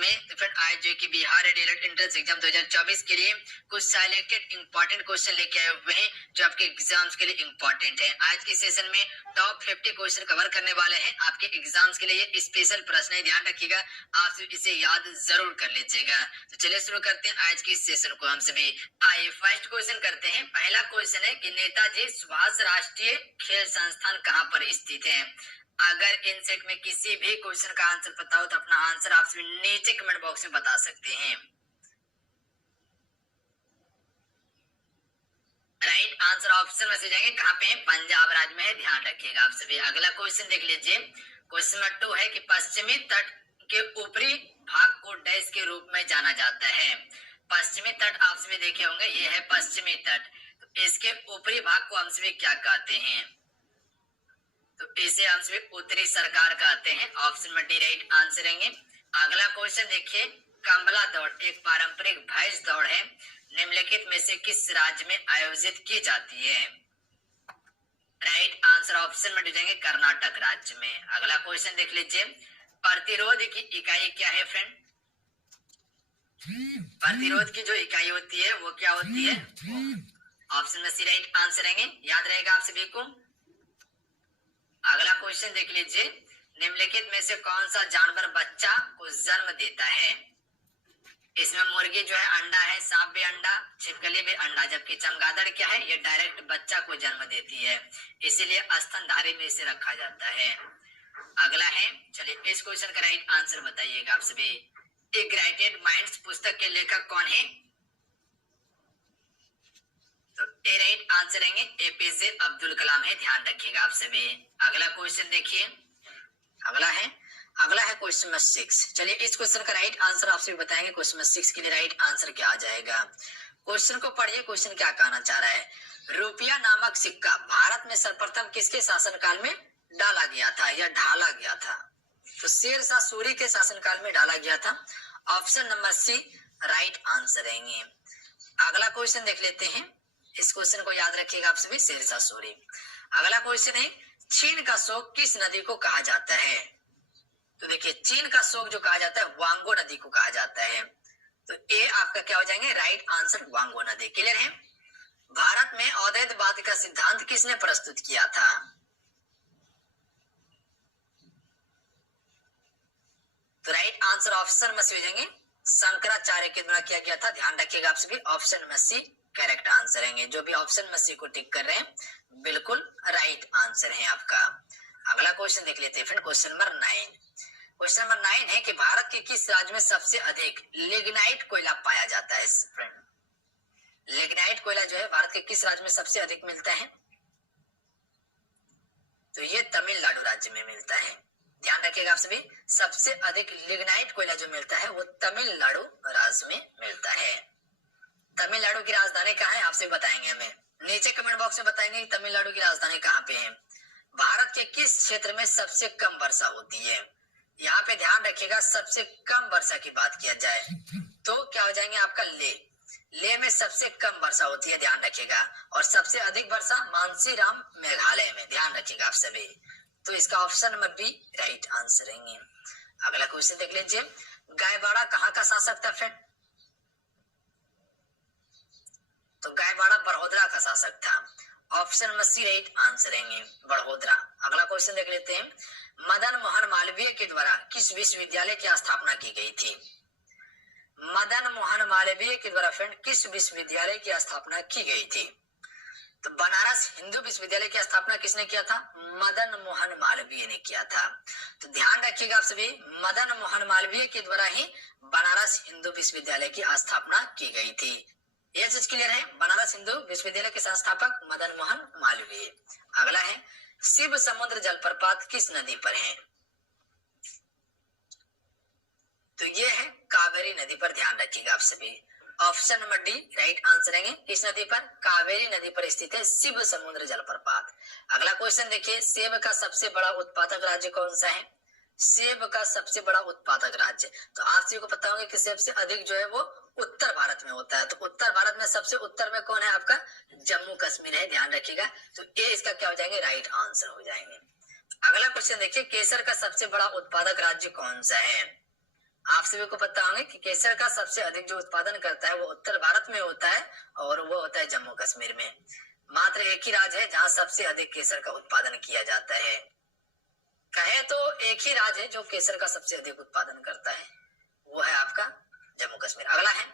में तो फिर आज जो कि बिहार डीलर एंट्रेंस एग्जाम 2024 के लिए कुछ सिलेक्टेड इंपॉर्टेंट क्वेश्चन लेके आए हुए हैं जो आपके एग्जाम्स के लिए इंपॉर्टेंट है। आज के सेशन में टॉप 50 क्वेश्चन कवर करने वाले हैं आपके एग्जाम्स के लिए। ये स्पेशल प्रश्न है, ध्यान रखिएगा, आप इसे याद जरूर कर लीजिएगा। तो चलिए शुरू करते हैं आज के सेशन को हम सभी। आइए फर्स्ट क्वेश्चन करते हैं। पहला क्वेश्चन है कि नेताजी सुभाष राष्ट्रीय खेल संस्थान कहाँ पर स्थित है। अगर इन सेट में किसी भी क्वेश्चन का आंसर पता हो तो अपना आंसर आप सभी नीचे कमेंट बॉक्स में बता सकते हैं। राइट आंसर ऑप्शन में से जाएंगे कहाँ पे है, पंजाब राज्य में है, ध्यान रखिएगा आप सभी। अगला क्वेश्चन देख लीजिए। क्वेश्चन नंबर 2 है कि पश्चिमी तट के ऊपरी भाग को डैश के रूप में जाना जाता है। पश्चिमी तट आप सभी देखे होंगे, ये है पश्चिमी तट। तो इसके ऊपरी भाग को हम सभी क्या कहते हैं, तो इसे हम सभी उत्तरी सरकार कहते हैं। ऑप्शन में डी राइट आंसर रहेंगे। अगला क्वेश्चन देखिए, कंबला दौड़ एक पारंपरिक भैंस दौड़ है, निम्नलिखित में से किस राज्य में आयोजित की जाती है। राइट आंसर ऑप्शन में जाएंगे कर्नाटक राज्य में। अगला क्वेश्चन देख लीजिए, प्रतिरोध की इकाई क्या है फ्रेंड। प्रतिरोध की जो इकाई होती है वो क्या होती है, ऑप्शन में सी राइट आंसर रहेंगे, याद रहेगा आप सभी को। अगला क्वेश्चन देख लीजिए, निम्नलिखित में से कौन सा जानवर बच्चा को जन्म देता है। इसमें मुर्गी जो है अंडा है, सांप भी अंडा, छिपकली भी अंडा, जबकि चमगादड़ क्या है, ये डायरेक्ट बच्चा को जन्म देती है, इसीलिए स्तनधारी में इसे रखा जाता है। अगला है, चलिए इस क्वेश्चन का राइट आंसर बताइएगा आप सभी। इग्नाइटेड माइंड्स पुस्तक के लेखक कौन है, तो ए राइट आंसर रहेंगे एपीजे अब्दुल कलाम है, ध्यान रखिएगा आप सभी। अगला क्वेश्चन देखिए, अगला है क्वेश्चन नंबर 6। चलिए इस क्वेश्चन का राइट आंसर आपसे बताएंगे। क्वेश्चन नंबर 6 के लिए राइट आंसर क्या आ जाएगा, क्वेश्चन को पढ़िए। क्वेश्चन क्या कहना चाह रहा है, रुपया नामक सिक्का भारत में सर्वप्रथम किसके शासनकाल में डाला गया था या ढाला गया था, तो शेर शाह सूरी के शासनकाल में डाला गया था। Option number C right answer रहेंगे। अगला क्वेश्चन देख लेते हैं, इस क्वेश्चन को याद रखिएगा आप सभी, शेर शाह सूरी। अगला क्वेश्चन है, चीन का शोक किस नदी को कहा जाता है, तो देखिए चीन का शोक जो कहा जाता है वांगो नदी को कहा जाता है, तो ए आपका क्या हो जाएंगे, राइट आंसर वांगो नदी। क्लियर है। भारत में अद्वैतवाद का सिद्धांत किसने प्रस्तुत किया था, तो राइट आंसर ऑप्शन में से हो जाएंगे शंकराचार्य के द्वारा किया गया था, ध्यान रखिएगा आप सभी। ऑप्शन में सी करेक्ट आंसर रहेंगे। जो भी ऑप्शन में सी को टिक कर रहे हैं बिल्कुल राइट आंसर है आपका। अगला क्वेश्चन देख लेते हैं friend, question number 9। Question number 9 है कि भारत के किस राज्य में सबसे अधिक लिग्नाइट कोयला पाया जाता है फ्रेंड। लिग्नाइट कोयला जो है भारत के किस राज्य में सबसे अधिक मिलता है, तो ये तमिलनाडु राज्य में मिलता है, ध्यान रखिएगा आप सभी। सबसे अधिक लिग्नाइट कोयला जो मिलता है वो तमिलनाडु राज्य में मिलता है। तमिलनाडु की राजधानी कहाँ है आपसे बताएंगे, हमें नीचे कमेंट बॉक्स में बताएंगे तमिलनाडु की राजधानी कहाँ पे है। भारत के किस क्षेत्र में सबसे कम वर्षा होती है, यहाँ पे ध्यान रखिएगा सबसे कम वर्षा की बात किया जाए तो क्या हो जाएंगे आपका ले में सबसे कम वर्षा होती है, ध्यान रखिएगा। और सबसे अधिक वर्षा मानसीराम मेघालय में, ध्यान रखिएगा आप सभी। तो इसका option number B right answer रहेंगे। अगला क्वेश्चन देख लीजिए, गायवाड़ा कहाँ का शासक था फ्रेंड, तो गायवाड़ा बड़ोदरा का शासक था। ऑप्शन में सी राइट आंसर रहेंगे बड़ोदरा। अगला क्वेश्चन देख लेते हैं, मदन मोहन मालवीय के द्वारा किस विश्वविद्यालय की स्थापना की गई थी। मदन मोहन मालवीय के द्वारा फ्रेंड किस विश्वविद्यालय की स्थापना की गई थी, तो बनारस हिंदू विश्वविद्यालय की स्थापना किसने किया था, मदन मोहन मालवीय ने किया था। तो ध्यान रखिएगा आप सभी, मदन मोहन मालवीय के द्वारा ही बनारस हिंदू विश्वविद्यालय की स्थापना की गई थी। यह चीज क्लियर है। बनारस हिंदू विश्वविद्यालय के संस्थापक मदन मोहन मालवीय। अगला है, शिव समुद्र जलप्रपात किस नदी पर है, तो ये है कावेरी नदी पर, ध्यान रखिएगा आप सभी। Option number D right answer रहेंगे, किस नदी पर, कावेरी नदी पर स्थित है शिव समुद्र जलप्रपात। अगला क्वेश्चन देखिए, सेब का सबसे बड़ा उत्पादक राज्य कौन सा है, सेब का सबसे बड़ा उत्पादक राज्य, तो आप सभी को पता होगा कि सबसे अधिक जो है वो उत्तर भारत में होता है, तो उत्तर भारत में सबसे उत्तर में कौन है आपका, जम्मू कश्मीर है, ध्यान रखिएगा। तो ए इसका क्या हो जाएंगे, राइट आंसर हो जाएंगे। अगला क्वेश्चन देखिए, केसर का सबसे बड़ा उत्पादक राज्य कौन सा है, आप सभी को पता होंगे कि केसर का सबसे अधिक जो उत्पादन करता है वो उत्तर भारत में होता है और वो होता है जम्मू कश्मीर में। मात्र एक ही राज्य है जहां सबसे अधिक केसर का उत्पादन किया जाता है। कहे तो एक ही राज्य है जो केसर का सबसे अधिक उत्पादन करता है, वो है आपका जम्मू कश्मीर। अगला है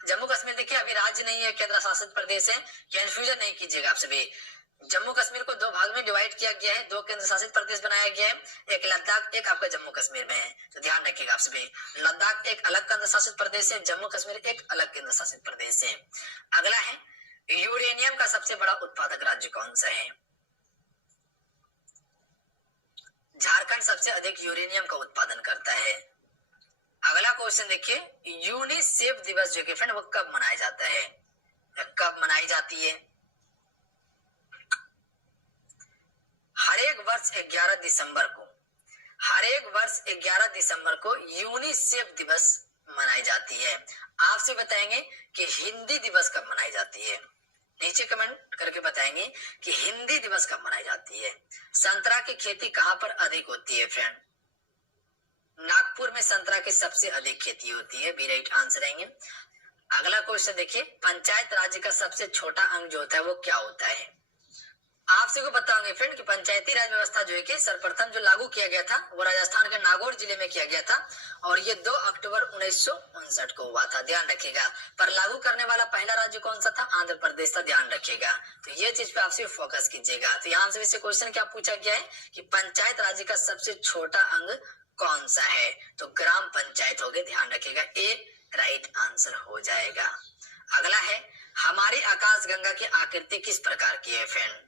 जम्मू कश्मीर। देखिए अभी राज्य नहीं है, केंद्र शासित प्रदेश है, कंफ्यूजन नहीं कीजिएगा आप सभी। जम्मू कश्मीर को दो भाग में डिवाइड किया गया है, दो केंद्र शासित प्रदेश बनाया गया है, एक लद्दाख एक आपका जम्मू कश्मीर में है, तो ध्यान रखिएगा आप सभी। लद्दाख एक अलग केंद्र शासित प्रदेश है, जम्मू कश्मीर एक अलग केंद्र शासित प्रदेश है। अगला है यूरेनियम का सबसे बड़ा उत्पादक राज्य कौन सा है? झारखंड सबसे अधिक यूरेनियम का उत्पादन करता है। अगला क्वेश्चन देखिए, यूनिसेफ दिवस जो कि फ्रेंड वो कब मनाया जाता है, कब मनाई जाती है? हर एक वर्ष 11 दिसंबर को, हर एक वर्ष 11 दिसंबर को यूनिसेफ दिवस मनाई जाती है। आपसे बताएंगे कि हिंदी दिवस कब मनाई जाती है, नीचे कमेंट करके बताएंगे कि हिंदी दिवस कब मनाई जाती है। संतरा की खेती कहां पर अधिक होती है फ्रेंड? नागपुर में संतरा की सबसे अधिक खेती होती है, बी राइट आंसर आएंगे। अगला क्वेश्चन देखिए, पंचायत राज्य का सबसे छोटा अंग जो होता है वो क्या होता है? आप सबको पता होंगे फ्रेंड कि पंचायती राज व्यवस्था जो है कि सर्वप्रथम जो लागू किया गया था वो राजस्थान के नागौर जिले में किया गया था और ये 2 अक्टूबर 1959 को हुआ था, ध्यान रखिएगा। पर लागू करने वाला पहला राज्य कौन सा था? आंध्र प्रदेश था, ध्यान रखिएगा। तो ये चीज पे आपसे फोकस कीजिएगा। तो यहाँ से क्वेश्चन क्या पूछा गया है कि पंचायत राज्य का सबसे छोटा अंग कौन सा है? तो ग्राम पंचायत हो गए, ध्यान रखिएगा, ए राइट आंसर हो जाएगा। अगला है, हमारी आकाश गंगा की आकृति किस प्रकार की है फ्रेंड?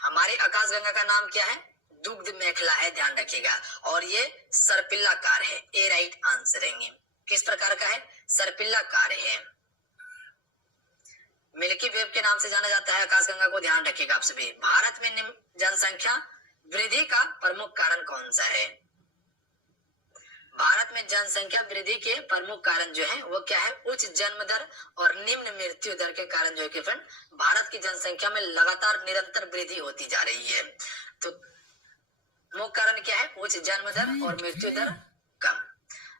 हमारी आकाश गंगा का नाम क्या है? दुग्ध मेखला है, ध्यान रखिएगा, और ये सर्पिलाकार है, ए राइट आंसर है। किस प्रकार का है? सर्पिलाकार है। मिल्की वेव के नाम से जाना जाता है आकाश गंगा को, ध्यान रखिएगा आप सभी। भारत में जनसंख्या वृद्धि का प्रमुख कारण कौन सा है? भारत में जनसंख्या वृद्धि के प्रमुख कारण जो है वो क्या है? उच्च जन्म दर और निम्न मृत्यु दर के कारण जो है कि फ्रेंड भारत की जनसंख्या में लगातार निरंतर वृद्धि होती जा रही है। तो मुख्य कारण क्या है? उच्च जन्म दर और मृत्यु दर कम।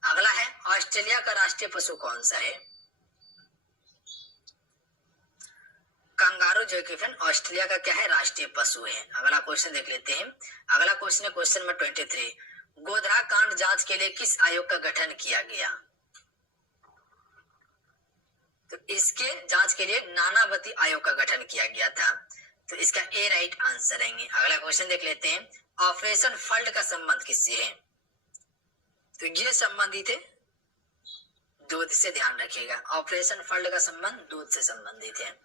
अगला है, ऑस्ट्रेलिया का राष्ट्रीय पशु कौन सा है? कंगारू जो है कि फ्रेंड ऑस्ट्रेलिया का क्या है? राष्ट्रीय पशु है। अगला क्वेश्चन देख लेते हैं। अगला क्वेश्चन है क्वेश्चन नंबर 23, गोधरा कांड जांच के लिए किस आयोग का गठन किया गया? तो इसके जांच के लिए नानावती आयोग का गठन किया गया था, तो इसका ए राइट आंसर है। अगला क्वेश्चन देख लेते हैं, ऑपरेशन फ्लड का संबंध किससे है? तो ये संबंधित है दूध से, ध्यान रखिएगा। ऑपरेशन फ्लड का संबंध दूध से संबंधित है।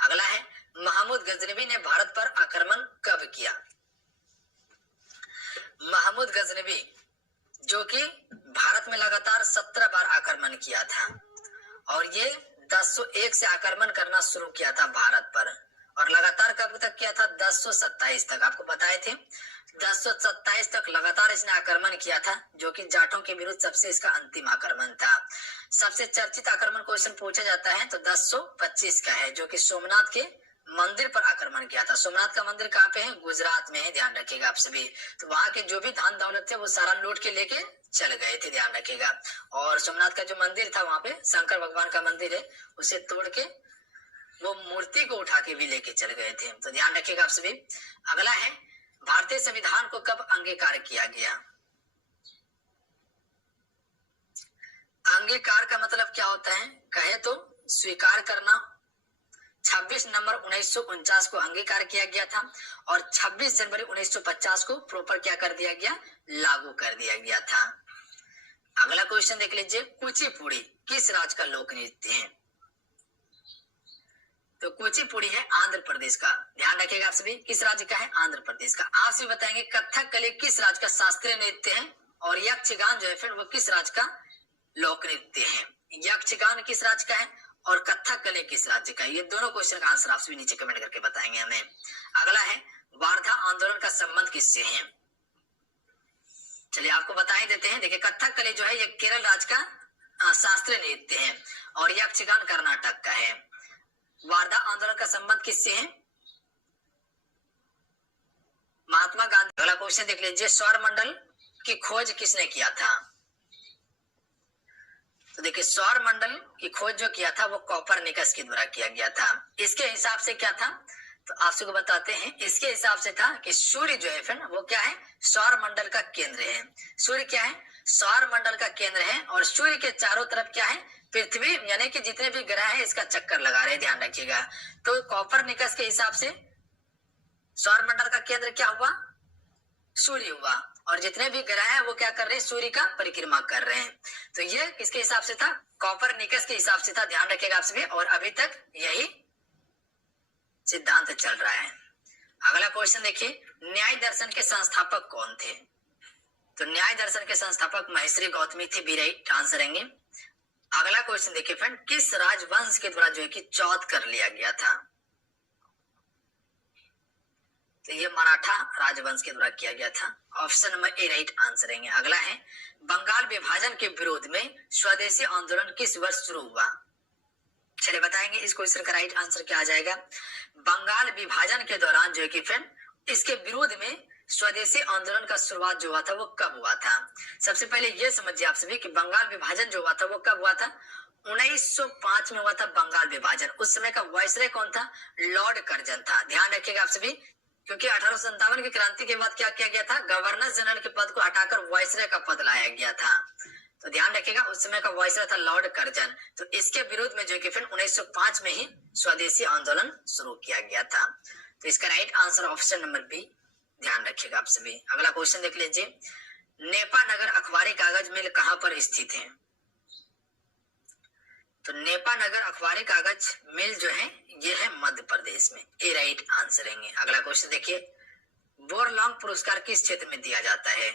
अगला है, महमूद गजनवी ने भारत पर आक्रमण कब किया? महमूद गजनवी जो कि भारत में लगातार 17 बार आक्रमण किया था और ये 1001 से आक्रमण करना शुरू किया था भारत पर, और लगातार कब तक किया था? 1027 तक। आपको बताए थे 1027 तक लगातार इसने आक्रमण किया था, जो कि जाटों के विरुद्ध सबसे इसका अंतिम आक्रमण था। सबसे चर्चित आक्रमण क्वेश्चन पूछा जाता है तो 1025 का है, जो कि सोमनाथ के मंदिर पर आक्रमण किया था। सोमनाथ का मंदिर कहाँ पे है? गुजरात में है, ध्यान रखिएगा आप सभी। तो वहां के जो भी धन दौलत थे वो सारा लूट के लेके चल गए थे, ध्यान रखिएगा। और सोमनाथ का जो मंदिर था वहां पे शंकर भगवान का मंदिर है, उसे तोड़ के वो मूर्ति को उठा के भी लेके चल गए थे, तो ध्यान रखिएगा आप सभी। अगला है, भारतीय संविधान को कब अंगीकार किया गया? अंगीकार का मतलब क्या होता है? कहे तो स्वीकार करना। 26 नवंबर 1949 को अंगीकार किया गया था और 26 जनवरी 1950 को प्रॉपर क्या कर दिया गया? लागू कर दिया गया था। अगला क्वेश्चन देख लीजिए, कुचिपुड़ी किस राज्य का लोक नृत्य है? तो कुचिपुड़ी है आंध्र प्रदेश का, ध्यान रखिएगा आप सभी। किस राज्य का है? आंध्र प्रदेश का। आप सभी बताएंगे कथकली किस राज्य का शास्त्रीय नृत्य है और यक्षगान जो है फिर वो किस राज्य का लोक नृत्य है? यक्षगान किस राज्य का है और कथकली किस राज्य का? ये दोनों क्वेश्चन का आंसर आप सभी नीचे कमेंट करके बताएंगे हमें। अगला है, वार्धा आंदोलन का संबंध किससे है? चलिए आपको बता ही देते हैं। देखिए कथकली जो है ये केरल राज्य का शास्त्रीय नृत्य है और यक्षगान कर्नाटक का है। वार्धा आंदोलन का संबंध किससे है? महात्मा गांधी। अगला क्वेश्चन देख लीजिए, सौर मंडल की खोज किसने किया था? तो देखिए सौर मंडल की खोज जो किया था वो कोपरनिकस के द्वारा किया गया था। इसके हिसाब से क्या था, तो आप सबको बताते हैं। इसके हिसाब से था कि सूर्य जो है फ्रेंड वो क्या है, सौर मंडल का केंद्र है। सूर्य क्या है, सौर मंडल का केंद्र है और सूर्य के चारों तरफ क्या है, पृथ्वी यानी कि जितने भी ग्रह हैं इसका चक्कर लगा रहे हैं, ध्यान रखिएगा। तो कोपरनिकस के हिसाब से सौर मंडल का केंद्र क्या हुआ, सूर्य हुआ और जितने भी ग्रह हैं वो क्या कर रहे हैं, सूर्य का परिक्रमा कर रहे हैं। तो ये किसके हिसाब से था, कोपरनिकस के हिसाब से था, ध्यान रखिएगा आप सभी। और अभी तक यही सिद्धांत चल रहा है। अगला क्वेश्चन देखिए, न्याय दर्शन के संस्थापक कौन थे? तो न्याय दर्शन के संस्थापक महेश्वरी गौतमी थे, बी राइट आंसर रहेंगे। अगला क्वेश्चन देखिए फ्रेंड, किस राजवंश के द्वारा जो है कि चौथ कर लिया गया था? तो ये मराठा राजवंश के द्वारा किया गया था। Option number A right answer रहेंगे। अगला है, बंगाल विभाजन के विरोध में स्वदेशी आंदोलन किस वर्ष शुरू हुआ? चलिए बताएंगे इस क्वेश्चन का राइट आंसर क्या आ जाएगा। बंगाल विभाजन के दौरान जो है कि फ्रेंड इसके विरोध में स्वदेशी आंदोलन का शुरुआत जो हुआ था वो कब हुआ था? सबसे पहले ये समझिए आप सभी कि बंगाल विभाजन जो हुआ था वो कब हुआ था, 1905 में हुआ था बंगाल विभाजन। उस समय का वायसराय कौन था, लॉर्ड कर्जन था, ध्यान रखिएगा आप सभी। क्योंकि 1857 की क्रांति के बाद क्या किया गया था, गवर्नर जनरल के पद को हटाकर वायसराय का पद लाया गया था। तो ध्यान रखिएगा उस समय का वायसराय था लॉर्ड कर्जन। तो इसके विरोध में जो कि फिर 1905 में ही स्वदेशी आंदोलन शुरू किया गया था। तो इसका right answer option number B, ध्यान रखिएगा आप सभी। अगला क्वेश्चन देख लीजिए, नेपा नगर अखबारी कागज मिल कहां पर स्थित है? तो नेपा नगर अखबारी कागज मिल जो है ये है मध्य प्रदेश में, ए राइट आंसर रहेंगे। अगला क्वेश्चन देखिए, बोरलॉन्ग पुरस्कार किस क्षेत्र में दिया जाता है?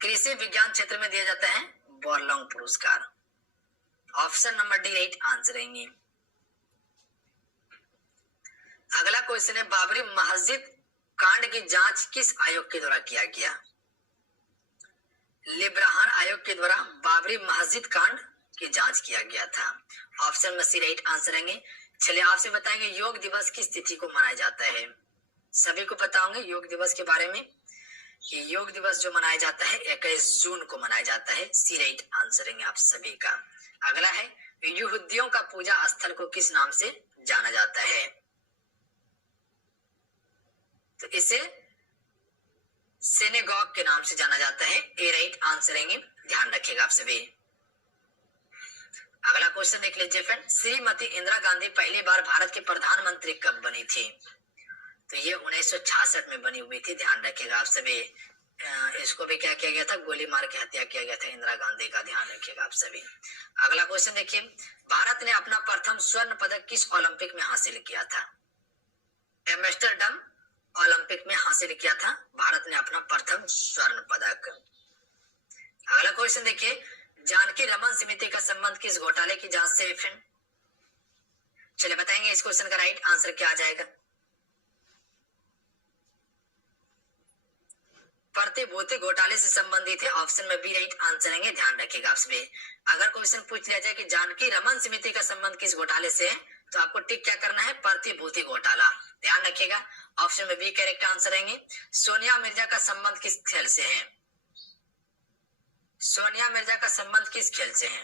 कृषि विज्ञान क्षेत्र में दिया जाता है बोरलॉन्ग पुरस्कार। Option number D right answer रहेंगे। अगला क्वेश्चन है, बाबरी मस्जिद कांड की जांच किस आयोग के द्वारा किया गया? लिब्राहन आयोग के द्वारा बाबरी मस्जिद कांड की जांच किया गया था। ऑप्शन में सी राइट आंसर रहेंगे। चलिए आपसे बताएंगे योग दिवस किस तिथि को मनाया जाता है? सभी को पता होंगे योग दिवस के बारे में कि योग दिवस जो मनाया जाता है 21 जून को मनाया जाता है, सी राइट आंसर रहेंगे आप सभी का। अगला है, यहूदियों का पूजा स्थल को किस नाम से जाना जाता है? तो इसे सिनेगॉग के नाम से जाना जाता है, ए राइट आंसर रहेंगे, ध्यान रखिएगा आप सभी। अगला क्वेश्चन देख लीजिए फ्रेंड, श्रीमती इंदिरा गांधी पहली बार भारत की प्रधानमंत्री कब बनी थी? तो ये 1966 में बनी हुई थी, ध्यान रखिएगा आप सभी। इसको भी क्या किया गया था, गोली मार के हत्या किया गया था इंदिरा गांधी का, ध्यान रखिएगा आप सभी। अगला क्वेश्चन देखिए, भारत ने अपना प्रथम स्वर्ण पदक किस ओलंपिक में हासिल किया था? एम्स्टर्डम ओलंपिक में हासिल किया था भारत ने अपना प्रथम स्वर्ण पदक। अगला क्वेश्चन देखिए, जानकी रमन समिति का संबंध किस घोटाले की जांच से है फ्रेंड? चलिए बताएंगे इस क्वेश्चन का राइट आंसर क्या आ जाएगा। प्रतिभूति घोटाले से संबंधित है, ऑप्शन में बी राइट आंसर रहेंगे, ध्यान रखिएगा आप सभी। अगर क्वेश्चन पूछ लिया जाए कि जानकी रमन समिति का संबंध किस घोटाले से है, तो आपको टिक क्या करना है, प्रतिभूति घोटाला, ध्यान रखिएगा। ऑप्शन में बी करेक्ट आंसर रहेंगे। सोनिया मिर्जा का संबंध किस खेल से है? सोनिया मिर्जा का संबंध किस खेल से है?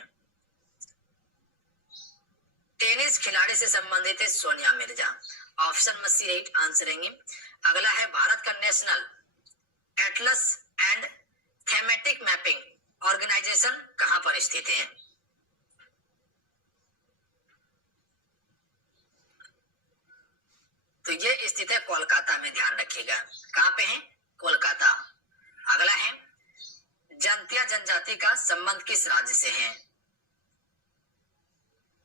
टेनिस खिलाड़ी से संबंधित है सोनिया मिर्जा। ऑप्शन में सी राइट आंसर रहेंगे। अगला है, भारत का national atlas and thematic mapping organisation कहां पर स्थित है? तो ये स्थित है कोलकाता में, ध्यान रखिएगा। कहां पे है? कोलकाता। अगला है, जंतिया जनजाति का संबंध किस राज्य से है?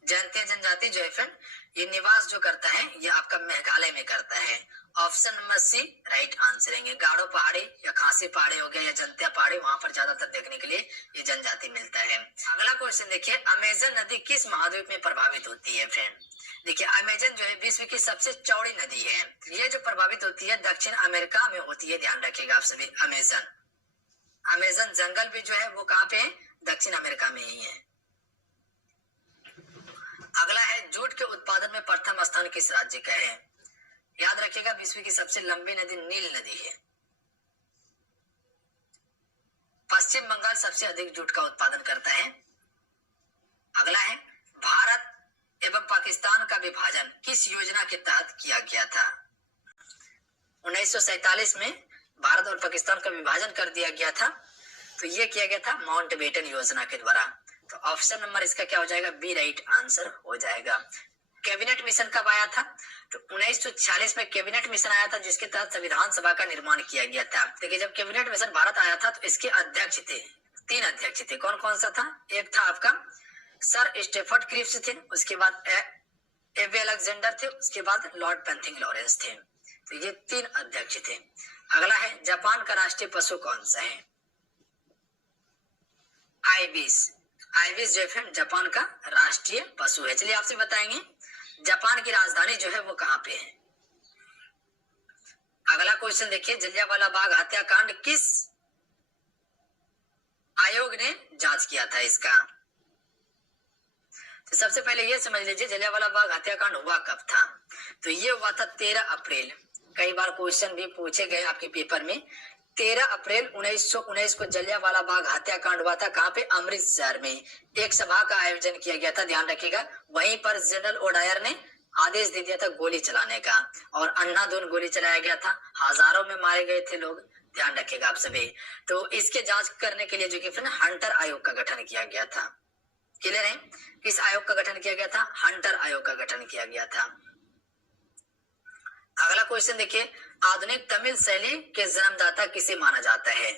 जंतिया जनजाति जो है फ्रेंड ये निवास जो करता है ये आपका मेघालय में करता है। Option number C right answer रहेंगे। गाड़ो पहाड़ी या खासी पहाड़ी हो गया या जंतिया पहाड़ी, वहां पर ज्यादातर देखने के लिए ये जनजाति मिलता है। अगला क्वेश्चन देखिए, अमेजन नदी किस महाद्वीप में प्रभावित होती है फ्रेंड? देखिए अमेजन जो है विश्व की सबसे चौड़ी नदी है। ये जो प्रभावित होती है दक्षिण अमेरिका में होती है, ध्यान रखिएगा आप सभी। अमेजन जंगल भी जो है वो कहाँ पे है? दक्षिण अमेरिका में ही है। अगला है, जूट के उत्पादन में प्रथम स्थान किस राज्य का है? याद रखिएगा विश्व की सबसे लंबी नदी नील नदी है। पश्चिम बंगाल सबसे अधिक जूट का उत्पादन करता है। अगला है भारत एवं पाकिस्तान का विभाजन किस योजना के तहत किया गया था? 1947 में भारत और पाकिस्तान का विभाजन कर दिया गया था, तो ये किया गया था माउंटबेटन योजना के द्वारा। तो ऑप्शन नंबर इसका क्या हो जाएगा? बी राइट आंसर हो जाएगा। कैबिनेट मिशन कब आया था? तो 1946 में कैबिनेट मिशन आया था, जिसके तहत संविधान सभा का निर्माण किया गया था। देखिए जब कैबिनेट मिशन भारत आया था तो इसके अध्यक्ष थे, 3 अध्यक्ष थे। कौन कौन सा था? एक था आपका सर स्टेफर्ड क्रिप्स थे, उसके बाद एवे अलेक्जेंडर थे, उसके बाद लॉर्ड पेंथिंग लॉरेंस थे। तो ये 3 अध्यक्ष थे। अगला है जापान का राष्ट्रीय पशु कौन सा है? आइबिस। आइबिस जो है जापान का राष्ट्रीय पशु है। चलिए आपसे बताएंगे जापान की राजधानी जो है वो कहां पे है? अगला क्वेश्चन देखिए, जलियांवाला बाग हत्याकांड किस आयोग ने जांच किया था इसका? तो सबसे पहले ये समझ लीजिए जलियांवाला बाग हत्याकांड हुआ कब था? तो ये हुआ था 13 अप्रैल। कई बार क्वेश्चन भी पूछे गए आपके पेपर में। 13 अप्रैल 1919 को जलियांवाला बाग हत्याकांड हुआ था। कहां पे? अमृतसर में। एक सभा का आयोजन किया गया था, ध्यान रखिएगा। वहीं पर जनरल ओडायर ने आदेश दे दिया था गोली चलाने का, और अंधाधुंध गोली चलाया गया था। हजारों में मारे गए थे लोग, ध्यान रखिएगा आप सभी। तो इसके जांच करने के लिए जो कि हंटर आयोग का गठन किया गया था। क्लियर है? किस आयोग का गठन किया गया था? हंटर आयोग का गठन किया गया था। अगला क्वेश्चन देखिए, आधुनिक तमिल शैली के जन्मदाता किसे माना जाता है?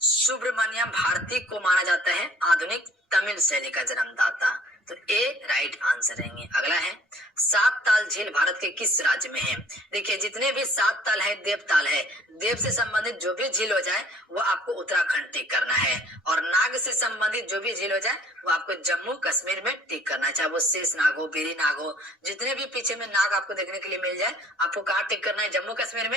सुब्रमण्यम भारती को माना जाता है आधुनिक तमिल शैली का जन्मदाता। तो ए राइट आंसर रहेंगे। अगला है 7 ताल झील भारत के किस राज्य में है? देखिए जितने भी 7 ताल है देव ताल है, देव से संबंधित जो भी झील हो जाए वो आपको उत्तराखंड टिक करना है, और नाग से संबंधित जो भी झील हो जाए वो आपको जम्मू कश्मीर में टिक करना है। चाहे वो शेष नाग हो, बेरी नाग हो, जितने भी पीछे में नाग आपको देखने के लिए मिल जाए, आपको कहाँ टिक करना है? जम्मू कश्मीर में।